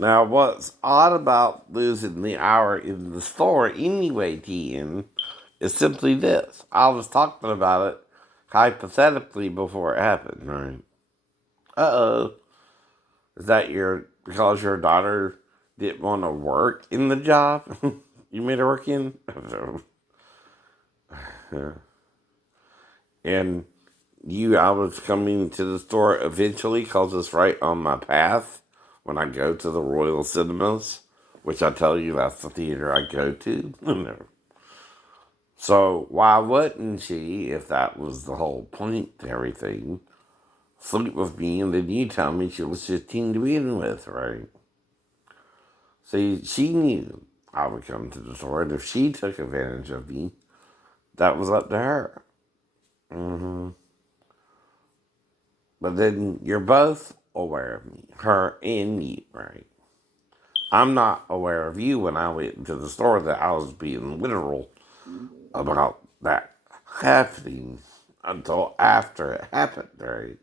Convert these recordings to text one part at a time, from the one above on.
Now, what's odd about losing the hour in the store anyway, TN, is simply this. I was talking about it hypothetically before it happened, right? Uh-oh. Is that because your daughter didn't want to work in the job you made her work in? And I was coming to the store eventually because it's right on my path when I go to the Royal Cinemas, which I tell you that's the theater I go to. So why wouldn't she, if that was the whole point to everything, sleep with me and then you tell me she was 15 to begin with, right? See, she knew I would come to the store, and if she took advantage of me, that was up to her. hmm But then you're both aware of me, her and you, right? I'm not aware of you when I went into the store that I was being literal about that happening until after it happened, right?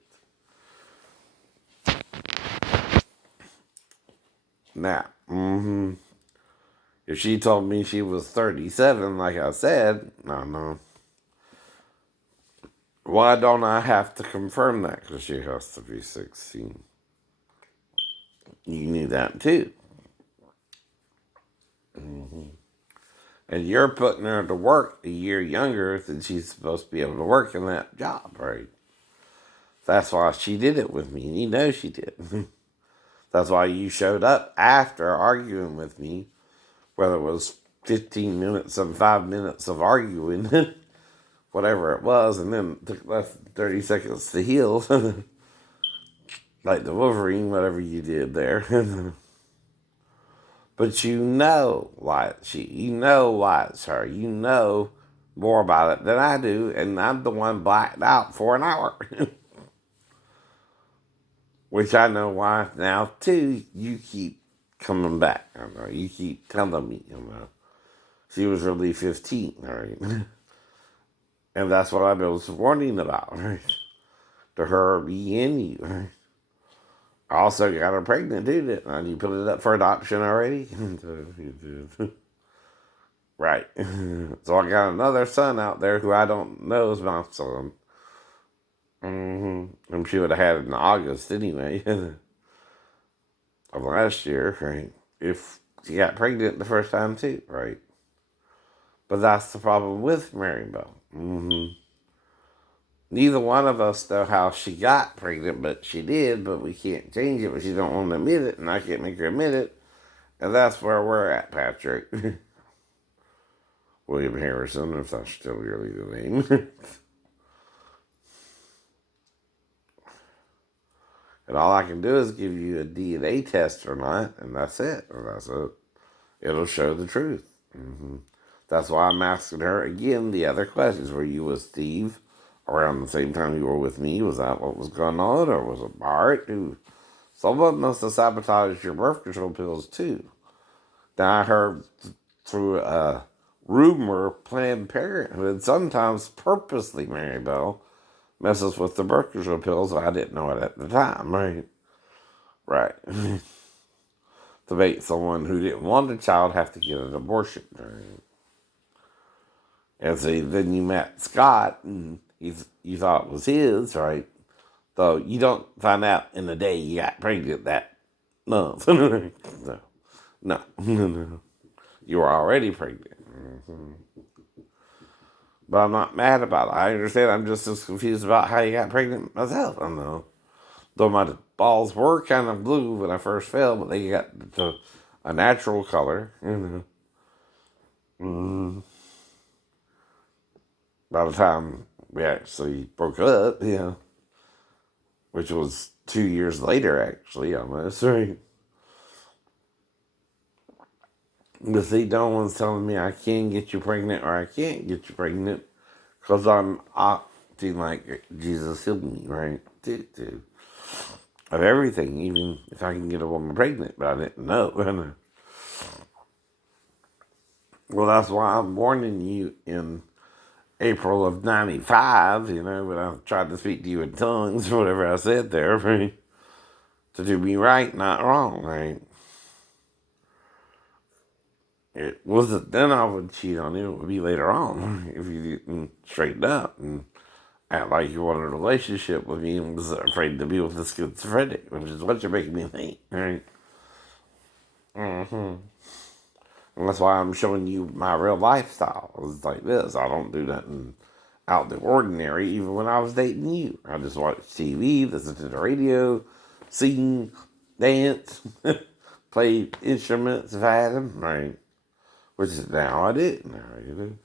Now, if she told me she was 37, like I said, no. Why don't I have to confirm that? Because she has to be 16. You knew that too. And you're putting her to work a year younger than she's supposed to be able to work in that job, right? That's why she did it with me, and you know she did. That's why you showed up after arguing with me, whether it was 15 minutes and 5 minutes of arguing, whatever it was, and then it took less than 30 seconds to heal, like the Wolverine, whatever you did there. But you know why it's her. You know more about it than I do, and I'm the one blacked out for an hour. Which I know why now too. You keep coming back. I know you keep telling me. She was really 15, right? And that's what I was warning about, right? To her being you. Right? I also got her pregnant too, didn't I? You put it up for adoption already. Right. So I got another son out there who I don't know is my son. And she would have had it in August anyway of last year, right? If she got pregnant the first time too, right? But that's the problem with Marybelle. Neither one of us know how she got pregnant, but she did, but we can't change it, but she don't want to admit it, and I can't make her admit it. And that's where we're at, Patrick. William Harrison, if that's still your legal name. And all I can do is give you a DNA test or not, and that's it. And that's it. It'll show the truth. That's why I'm asking her again the other questions. Were you with Steve around the same time you were with me? Was that what was going on? Or was it Bart? Who? Someone must have sabotaged your birth control pills too. Now I heard through a rumor Planned Parenthood sometimes purposely, Marybelle, messes with the birth control pills. I didn't know it at the time, right? Right. To make someone who didn't want a child have to get an abortion. Right? And see, then you met Scott, and you thought it was his, right? So you don't find out in the day you got pregnant that month. No. You were already pregnant. But I'm not mad about it. I understand. I'm just as confused about how you got pregnant myself. I don't know. Though my balls were kind of blue when I first fell, but they got to a natural color. By the time we actually broke up, which was 2 years later, actually, almost, right? But see, no one's telling me I can get you pregnant or I can't get you pregnant because I'm acting like Jesus healed me, right? Of everything, even if I can get a woman pregnant, but I didn't know. Well, that's why I'm warning you in April of 95, when I tried to speak to you in tongues or whatever I said there, right? To do me right, not wrong, right? it wasn't then I would cheat on you. It would be later on if you didn't straighten up and act like you wanted a relationship with me and was afraid to be with the schizophrenic, which is what you're making me think, right? Mm-hmm. And that's why I'm showing you my real lifestyle. It's like this. I don't do nothing out of the ordinary, even when I was dating you. I just watch TV, listen to the radio, sing, dance, play instruments if I had them, right? Which is now I did. Now you do.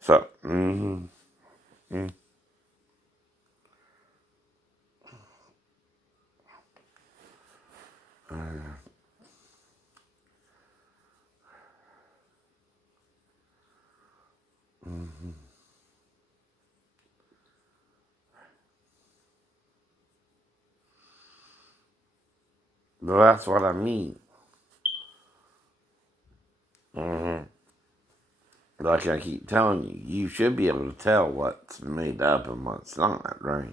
So, but that's what I mean. Like I keep telling you, you should be able to tell what's made up and what's not, right?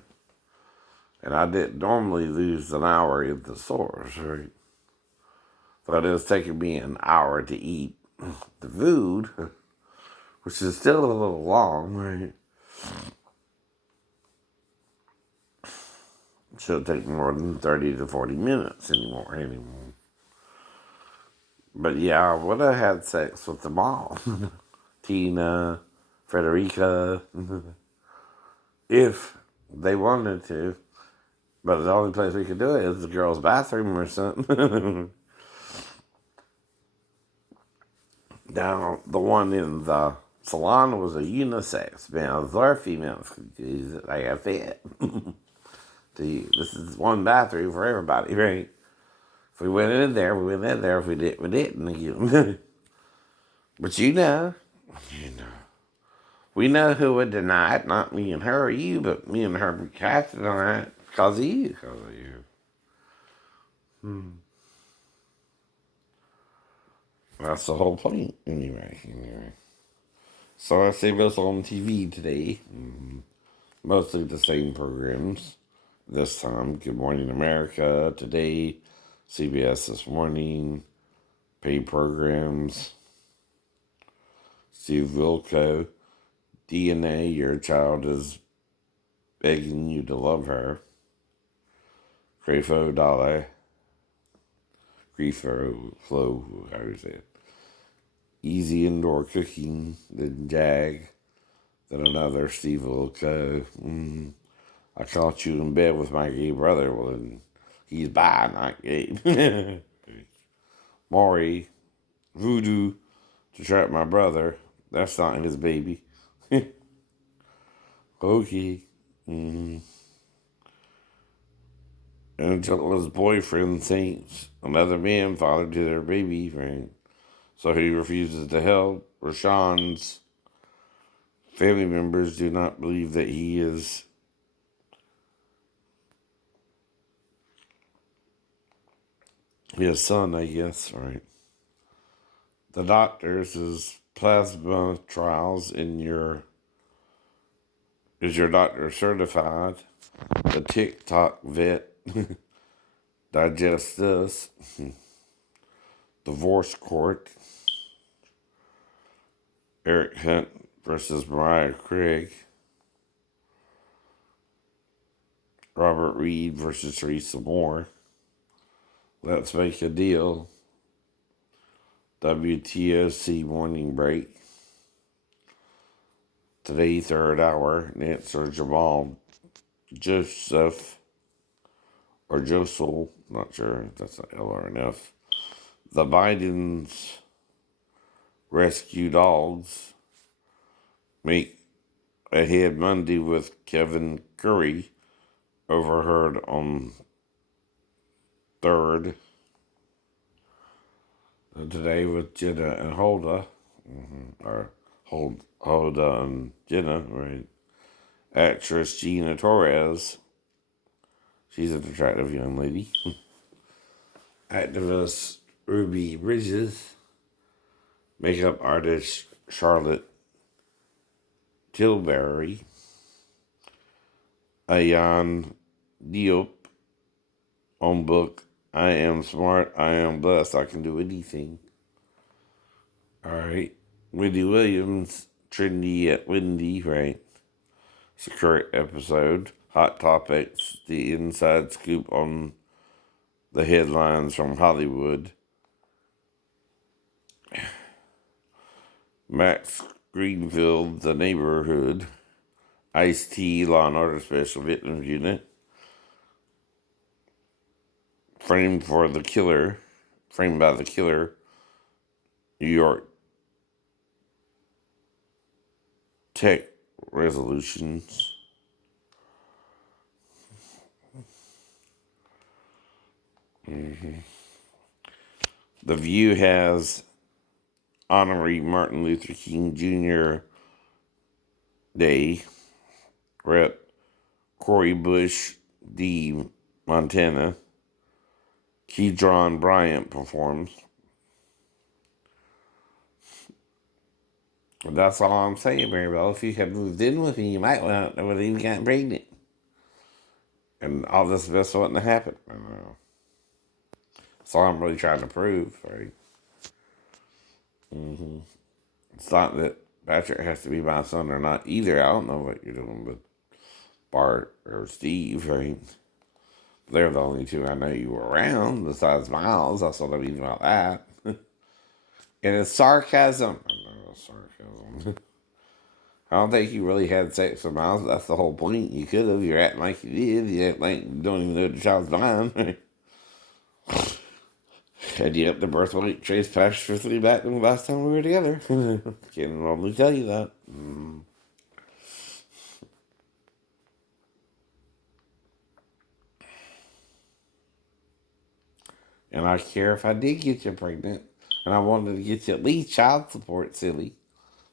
And I didn't normally lose an hour at the source, right? But it's taking me an hour to eat the food, which is still a little long, right? Should take more than 30 to 40 minutes anymore. But yeah, I would have had sex with them all. Tina, Frederica, if they wanted to. But the only place we could do it is the girls' bathroom or something. Now, the one in the salon was a unisex. Males or females could use it. They have fit. This is one bathroom for everybody, right? If we went in there, we went in there. If we didn't, we didn't. But you know. We know who would deny it, not me and her or you, but me and her have to deny it because of you. Because of you. That's the whole point, anyway. So I see this on TV today. Mostly the same programs. This time, Good Morning America today, CBS This Morning, paid programs, Steve Wilco, DNA, Your Child is Begging You to Love Her, Grafo Dolly, Grifo Flow, how do you say it? Easy Indoor Cooking, then Jag, then another Steve Wilco. I caught you in bed with my gay brother. Well, then he's bi, not gay. Maury, Voodoo, to trap my brother. That's not his baby. Okay. Angela's boyfriend thinks another man fathered to their baby, right? So he refuses to help. Rashawn's family members do not believe that he is his son, I guess, right? The doctors is plasma trials in your is your doctor certified? The TikTok vet digest this. Divorce court. Eric Hunt versus Mariah Craig. Robert Reed versus Teresa Moore. Let's make a deal. WTOC morning break. Today, third hour, Nancy Jamal Joseph, or Josel, not sure if that's an L or an F. The Bidens rescue dogs make ahead Monday with Kevin Curry, overheard on third. Today with Jenna and Huldah, or Huldah and Jenna, right? Actress Gina Torres, she's an attractive young lady. Activist Ruby Bridges, makeup artist Charlotte Tilbury, Ayan Diop, on book I Am Smart, I Am Blessed, I Can Do Anything. All right. Wendy Williams, Trinity at Wendy, right? It's a current episode. Hot Topics, the inside scoop on the headlines from Hollywood. Max Greenfield, The Neighborhood. Ice-T, Law and Order Special Victims Unit. Framed by the Killer, New York Tech Resolutions. The View has honorary Martin Luther King Jr. Day. Rep. Cori Bush, D. Montana. Keydron Bryant performs. That's all I'm saying, Maribel. If you had moved in with me, you might not have even gotten pregnant. And all this mess wouldn't have happened. I don't know. That's all I'm really trying to prove, right? It's not that Patrick has to be my son or not either. I don't know what you're doing with Bart or Steve, right? They're the only two I know you were around, besides Miles. That's what I mean about that. And it's sarcasm. I know it's sarcasm. I don't think you really had sex with Miles. That's the whole point. You could have. You're acting like you did. You act like you don't even know the child's dying. And yet the birth weight traced pastorally back to the last time we were together. Can't normally tell you that. And I care if I did get you pregnant. And I wanted to get you at least child support, silly.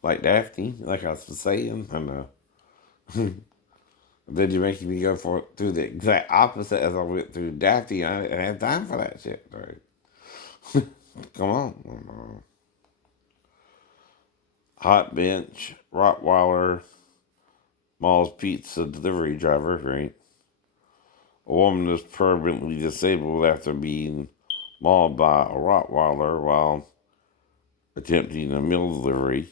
Like Daphne, like I was saying. I know. Then you're making me go through the exact opposite as I went through Daphne. I didn't have time for that shit. Right? Come on. Hot Bench, Rottweiler, Mall's Pizza delivery driver, right? A woman is permanently disabled after being mauled by a Rottweiler while attempting a meal delivery.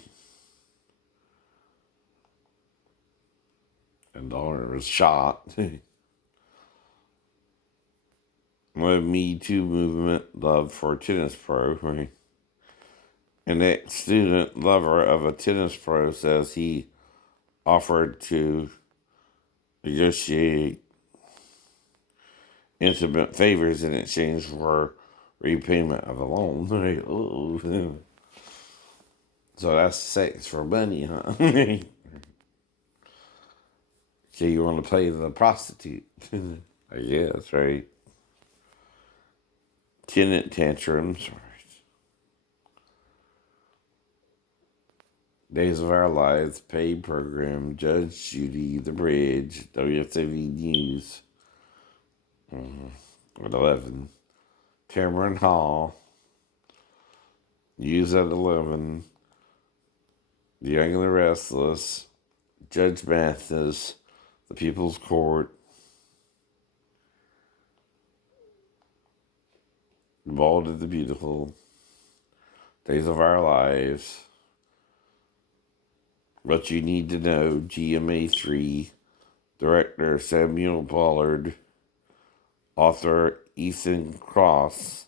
And the owner was shot. The Me Too movement, love for a tennis pro, right? An ex-student lover of a tennis pro says he offered to negotiate intimate favors in exchange for repayment of a loan. Right? Ooh. So that's sex for money, huh? Okay, you want to play the prostitute. I guess, right? Tenant tantrums. Days of Our Lives, paid program, Judge Judy, The Bridge, WSAV News, at 11. Cameron Hall, News at 11. The Young and the Restless, Judge Mathis, The People's Court, Bold and the Beautiful, Days of Our Lives, What You Need to Know, GMA 3, Director Samuel Pollard, Author Ethan Cross,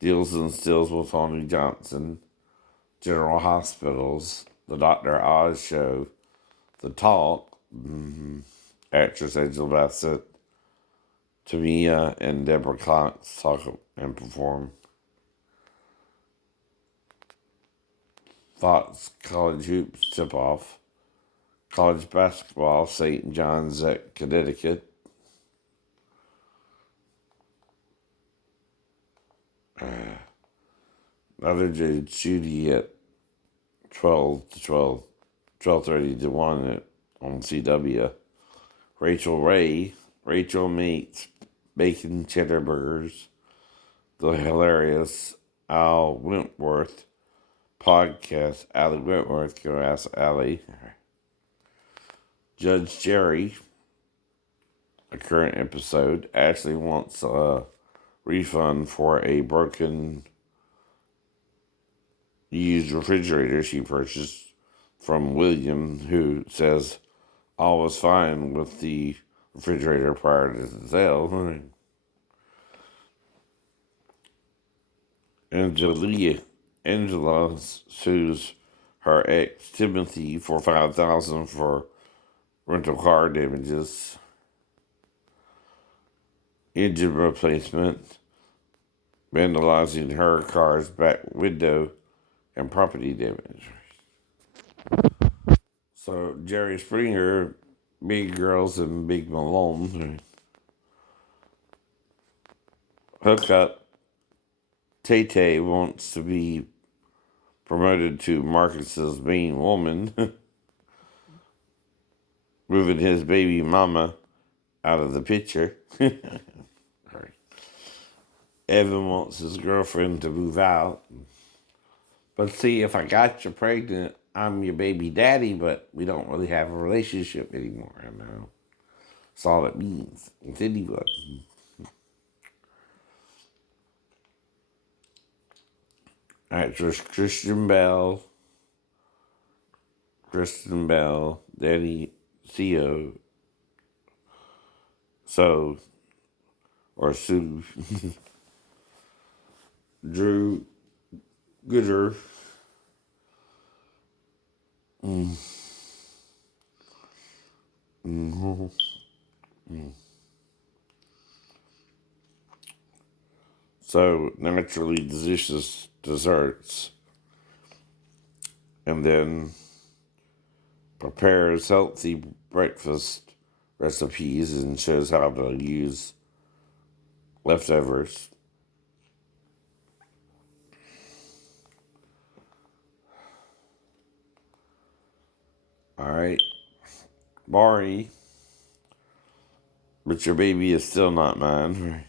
deals and stills with Tony Johnson, General Hospitals, The Dr. Oz Show, The Talk, actress Angela Bassett, Tamia and Deborah Cox talk and perform. Fox College Hoops Tip-Off, College Basketball, St. John's at Connecticut, another Judge Judy at 12 to 12:30 to 1 on CW. Rachel Ray, Rachel Meets Bacon Cheddar Burgers, the hilarious Al Wentworth podcast, Allie Wentworth, go ask Allie. Judge Jerry, a current episode, Ashley wants a refund for a broken used refrigerator she purchased from William, who says all was fine with the refrigerator prior to the sale. Angela sues her ex Timothy for $5,000 for rental car damages, engine replacement, vandalizing her car's back window, and property damage. So Jerry Springer, Big Girls and Big Malone hook up. Tay Tay wants to be promoted to Marcus's main woman, moving his baby mama out of the picture. Evan wants his girlfriend to move out. But see, if I got you pregnant, I'm your baby daddy, but we don't really have a relationship anymore. I know. That's all it means. It's anyone. Actress Kristen Bell, Danny Sue, Sue, Drew Gooder, So naturally delicious desserts, and then prepares healthy breakfast recipes and shows how to use leftovers. All right, Maury, but your baby is still not mine.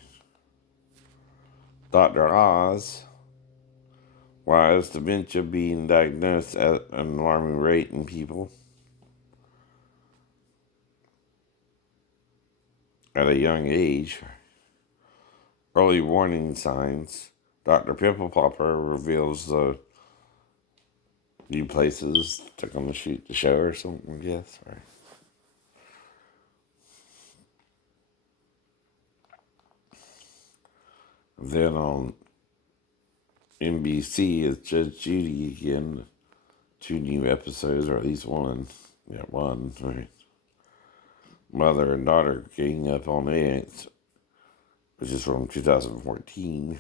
Dr. Oz, why is dementia being diagnosed at an alarming rate in people at a young age? Early warning signs. Dr. Pimple Popper reveals the new places they're going to shoot the show or something, I guess. Right. Then on NBC, it's Judge Judy again. 2 new episodes, or at least one. Yeah, one. Right. Mother and daughter gang up on ants, which is from 2014.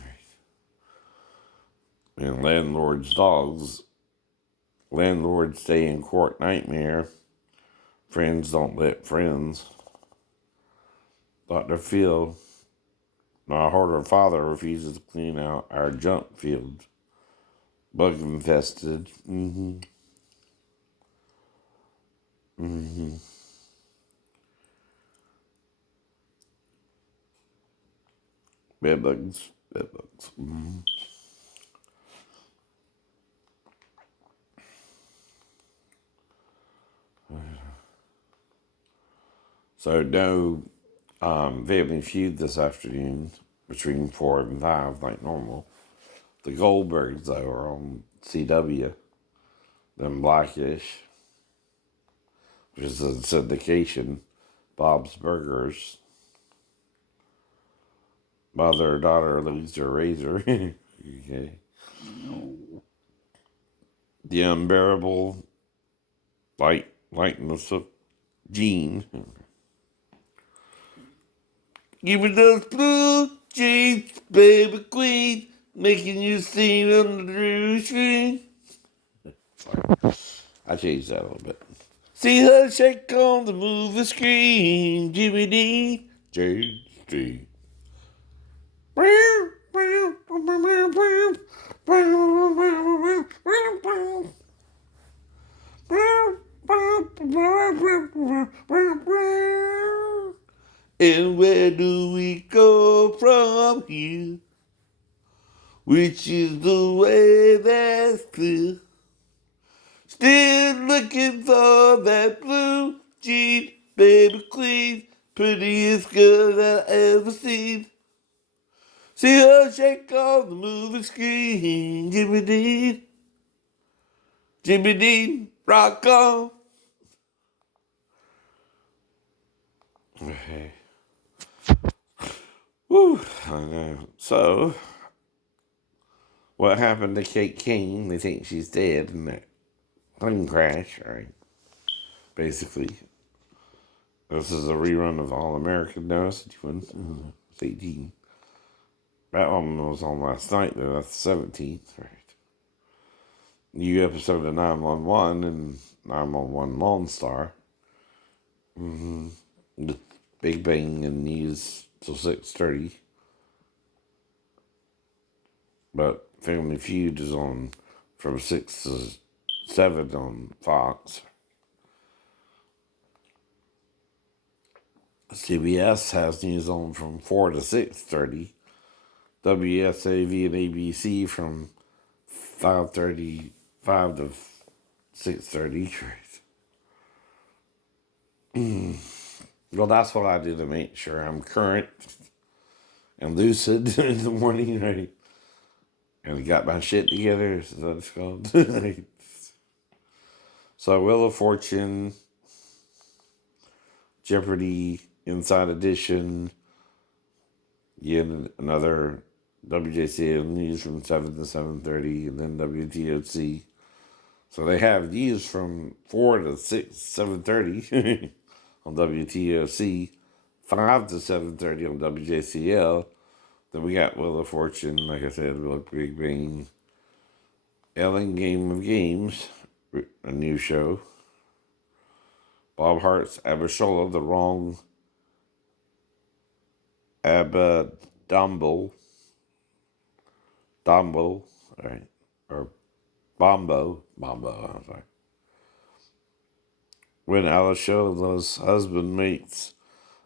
And landlord's dogs. Landlord's day in court nightmare. Friends don't let friends. Dr. Phil, I heard her father refuses to clean out our junk field. Bug infested. Bed bugs. So no Family Feud this afternoon between 4 and 5 like normal. The Goldbergs, though, are on CW. Then Blackish, which is a syndication. Bob's Burgers. Mother-daughter lose their razor. Okay. The unbearable lightness of Gene. Give me those blue jeans, baby queen, making you sing on the blue screen. Sorry, I changed that a little bit. See her shake on the movie screen, Jimmy D, J. And where do we go from here? Which is the way that's clear. Still looking for that blue jean, baby queen, prettiest girl I ever seen. See her shake on the movie screen, Jimmy Dean, rock on. Okay. Whew, I know. So, what happened to Kate King? They think she's dead in that plane crash, right? Basically. This is a rerun of All American. No, it's 18. That one was on last night, though. That's the 17th, right? New episode of 911 and 911 Lone Star. The Big Bang and News till 6:30. But Family Feud is on from 6 to 7 on Fox. CBS has news on from 4 to 6:30. WSAV and ABC from 5:35 to 6:30. Well, that's what I do to make sure I'm current and lucid in the morning, right? And got my shit together, is that what it's called? So, Wheel of Fortune, Jeopardy, Inside Edition, again, another WJCL news from 7 to 7:30, and then WTOC. So they have news from 4 to 6, 7:30 on WTOC, 5 to 7:30 on WJCL. Then we got Wheel of Fortune, like I said, Big Bang, Ellen Game of Games, a new show. Bob Hart's Abishola, the wrong Dumbo, right? Or Bombo, I'm sorry. When Alishola's husband makes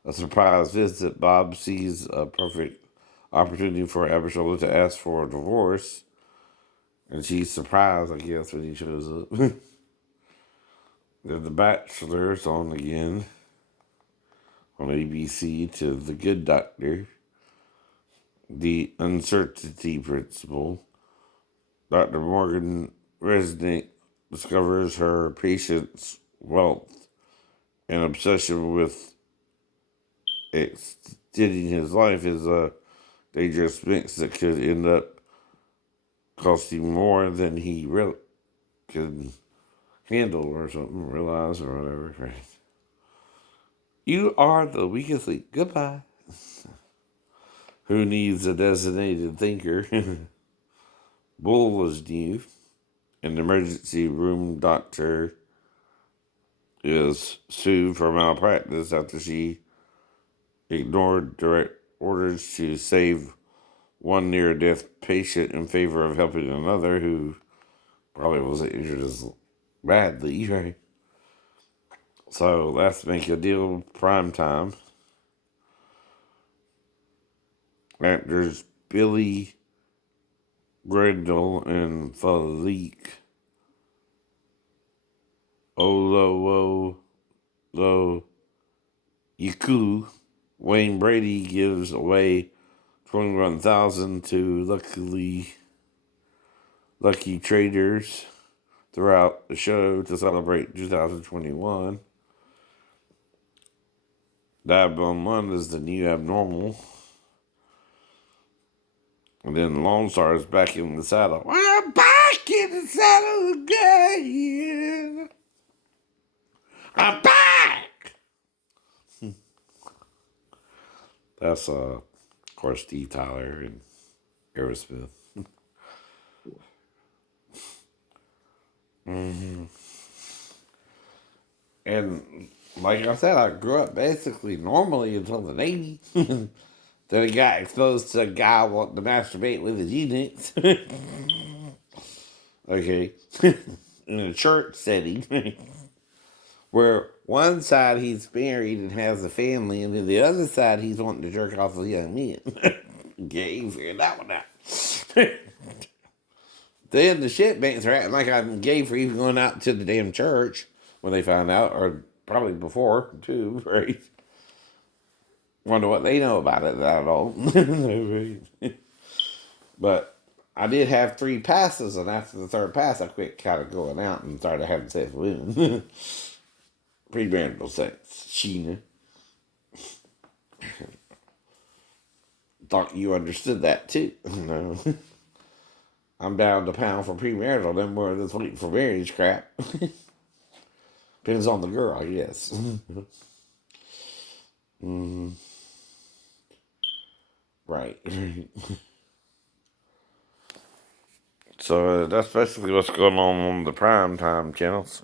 a surprise visit, Bob sees a perfect opportunity for Abishola to ask for a divorce. And she's surprised, I guess, when he shows up. Then The Bachelor's on again on ABC to The Good Doctor. The Uncertainty Principle. Dr. Morgan Resnick discovers her patient's wealth and obsession with extending his life is a dangerous mix that could end up costing more than he really could handle or something, realize or whatever. Right? You are the weakest link. Goodbye. Who needs a designated thinker? Bull is new. An emergency room doctor is sued for malpractice after she ignored direct orders to save one near-death patient in favor of helping another who probably wasn't injured as badly, right? So let's make a deal prime time. Actors Billy Grindle and Falik Olowo Yiku. Wayne Brady gives away 21,000 to lucky traders throughout the show to celebrate 2021. 911 is the new abnormal. And then Lone Star is back in the saddle. I'm back in the saddle again. I'm back. That's of course Steve Tyler and Aerosmith. And like I said, I grew up basically normally until the 80s. Then I got exposed to a guy wanting to masturbate with his eunuchs. Okay. In a church setting. Where one side he's married and has a family, and then the other side he's wanting to jerk off with young men. Okay, you figured that one out. Then the shitbags are acting like I'm gay for even going out to the damn church when they found out, or probably before too, right? Wonder what they know about it at all. But I did have 3 passes, and after the 3rd pass, I quit kind of going out and started having sex with women. Premarital sex, Sheena. Thought you understood that too. No. I'm down to pound for premarital, then more this waiting for marriage crap. Depends on the girl, I guess. Right. So that's basically what's going on the prime time channels.